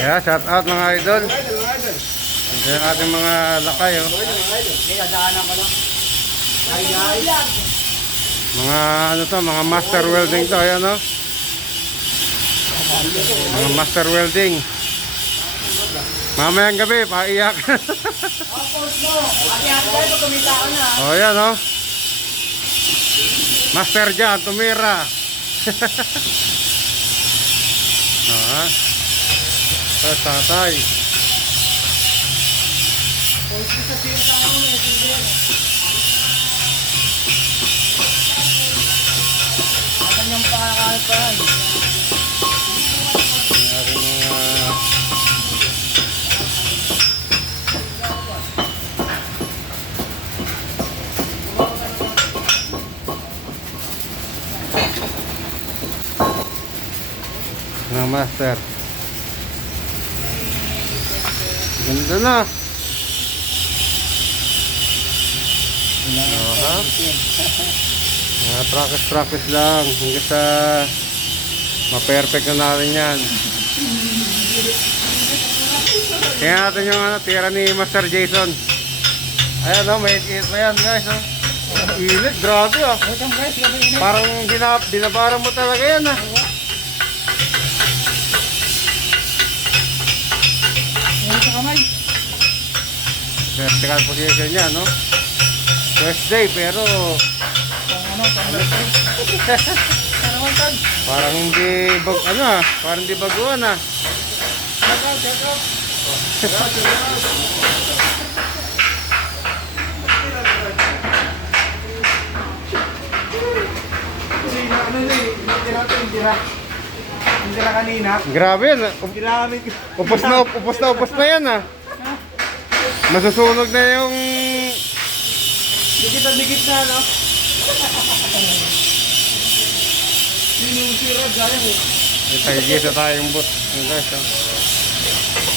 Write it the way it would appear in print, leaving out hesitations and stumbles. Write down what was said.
Yeah, shout out mga idol. Ito yung ating mga lakay, oh. Mga ano to, mga master welding to, ayan, oh. Mga master welding. Mamayang gabi, paiyak. Oh, ayan, oh. Master dyan, tumira. Ah, tatay. Mga master. Ganda na. Practice lang hanggang sa ma-perfect na natin yan. Kaya natin yung tira ni Master Jason. Ayan, oh, may ikit na yan, guys, oh. Ilit, grabe, oh. Parang dinabaran mo talaga yan, ah. Vertical position yan, no? First day, pero parang hindi parang hindi baguhan, ah. Hindi na kanina. Grabe yan, ah. Upos na yan, ah. Masusunog na yung Dikit na, no? Sinusira, gaya mo. may tagigisa tayong boot. Guys, oh.